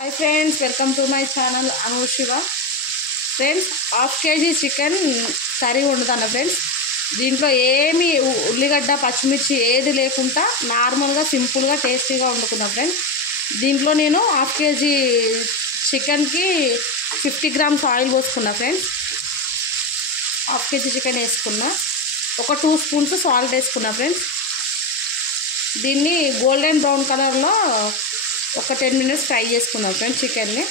Hi friends, welcome to my channel Anu Shiva. Friends, half kg chicken curry వండుతాను friends. దీంట్లో ఏమి ఉల్లిగడ్డ పచ్చిమిర్చి ఏది లేకుండా నార్మల్గా సింపుల్గా టేస్టీగా వండుకున్నా ఫ్రెండ్స్. దీంట్లో నేను హాఫ్ కేజీ చికెన్కి 50 grams ఆయిల్ పోసుకున్నా ఫ్రెండ్స్. హాఫ్ కేజీ చికెన్ వేసుకున్నా, ఒక 2 spoons సాల్ట్ వేసుకున్నా ఫ్రెండ్స్. దీన్ని గోల్డెన్ బ్రౌన్ కలర్లో ఒక 10 minutes ఫ్రై చేసుకున్నాం ఫ్రెండ్స్ చికెన్ని.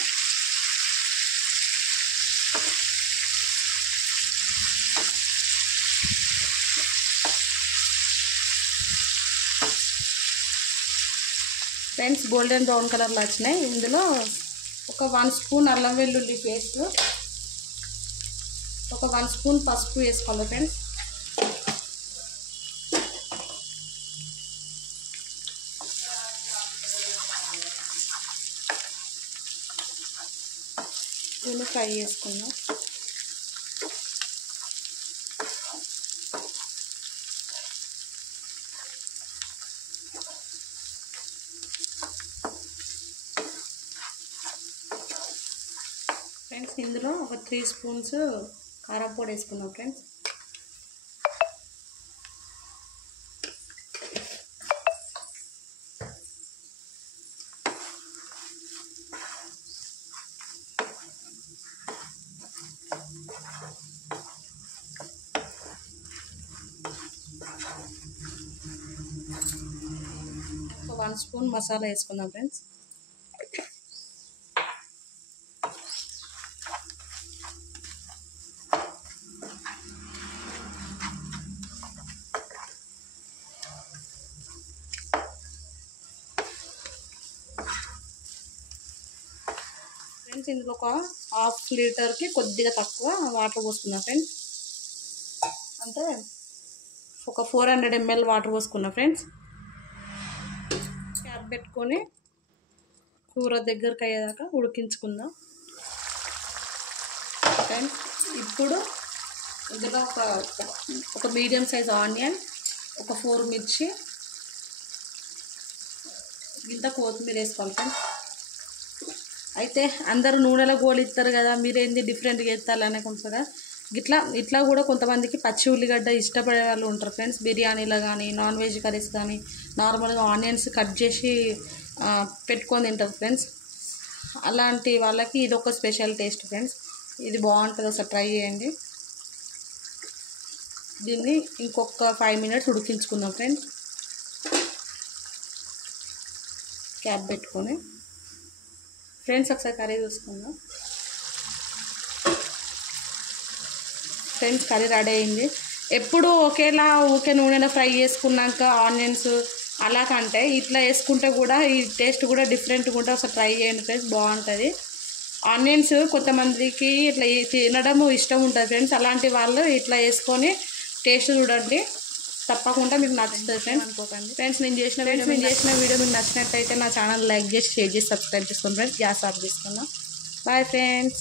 ఫ్రెండ్స్ గోల్డెన్ బ్రౌన్ కలర్లో వచ్చినాయి. ఇందులో ఒక 1 spoon అల్లం వెల్లుల్లి పేస్ట్, ఒక 1 spoon పసుపు వేసుకోవాలి ఫ్రెండ్స్. దీన్ని ఫ్రై చేసుకుందాం. ఫ్రెండ్స్ ఇందులో ఒక 3 spoons కారం పొడి వేసుకుందాం ఫ్రెండ్స్. ఒక 1 spoon మసాలా వేసుకుందాం ఫ్రెండ్స్. ఫ్రెండ్స్ ఇందులో ఒక 1/2 లీటర్కి కొద్దిగా తక్కువ వాటర్ పోసుకున్నా ఫ్రెండ్స్. అంటే ఒక 400 ml వాటర్ పోసుకున్నా ఫ్రెండ్స్. క్యాప్ పెట్టుకొని కూర దగ్గరకు అయ్యేదాకా ఉడికించుకుందాం ఫ్రెండ్స్. ఇప్పుడు ఇందులో ఒక మీడియం సైజ్ ఆనియన్, ఒక 4 మిర్చి, ఇంత కొత్తిమీర వేసుకోవాలి ఫ్రెండ్స్. అయితే అందరూ నూనెలో గోలిస్తారు కదా, మీరేంది డిఫరెంట్గా వేస్తారు అనుకుంటారా? ఇట్లా కూడా కొంతమందికి పచ్చి ఉల్లిగడ్డ ఇష్టపడే వాళ్ళు ఉంటారు ఫ్రెండ్స్. బిర్యానీలో కానీ, నాన్ వెజ్ కర్రీస్ కానీ నార్మల్గా ఆనియన్స్ కట్ చేసి పెట్టుకొని తింటారు ఫ్రెండ్స్. అలాంటి వాళ్ళకి ఇది ఒక స్పెషల్ టేస్ట్ ఫ్రెండ్స్. ఇది బాగుంటుంది, ఒకసారి ట్రై చేయండి. దీన్ని ఇంకొక 5 minutes ఉడికించుకుందాం ఫ్రెండ్స్. క్యాప్ పెట్టుకొని ఫ్రెండ్స్ ఒకసారి కర్రీ చూసుకుందాం. ఫ్రెండ్స్ కర్రీ రెడీ అయింది. ఎప్పుడు ఒకేలా ఊకే నూనెలో ఫ్రై చేసుకున్నాక ఆనియన్స్ అలా కంటే ఇట్లా వేసుకుంటే కూడా ఈ టేస్ట్ కూడా డిఫరెంట్గా ఉంటే ఒకసారి ట్రై చేయండి ఫ్రెండ్స్, బాగుంటుంది. ఆనియన్స్ కొంతమందికి ఇట్లా తినడం ఇష్టం ఉంటుంది ఫ్రెండ్స్. అలాంటి వాళ్ళు ఇట్లా వేసుకొని టేస్ట్ చూడండి, తప్పకుండా మీకు నచ్చుతుంది ఫ్రెండ్స్. అనుకోకండి ఫ్రెండ్స్, నేను చేసిన వీడియో మీకు నచ్చినట్టయితే నా ఛానల్ లైక్ చేసి, షేర్ చేసి, సబ్స్క్రైబ్ చేసుకోండి ఫ్రెండ్స్. గ్యాస్ ఆఫ్ చేసుకుందాం. Bye friends.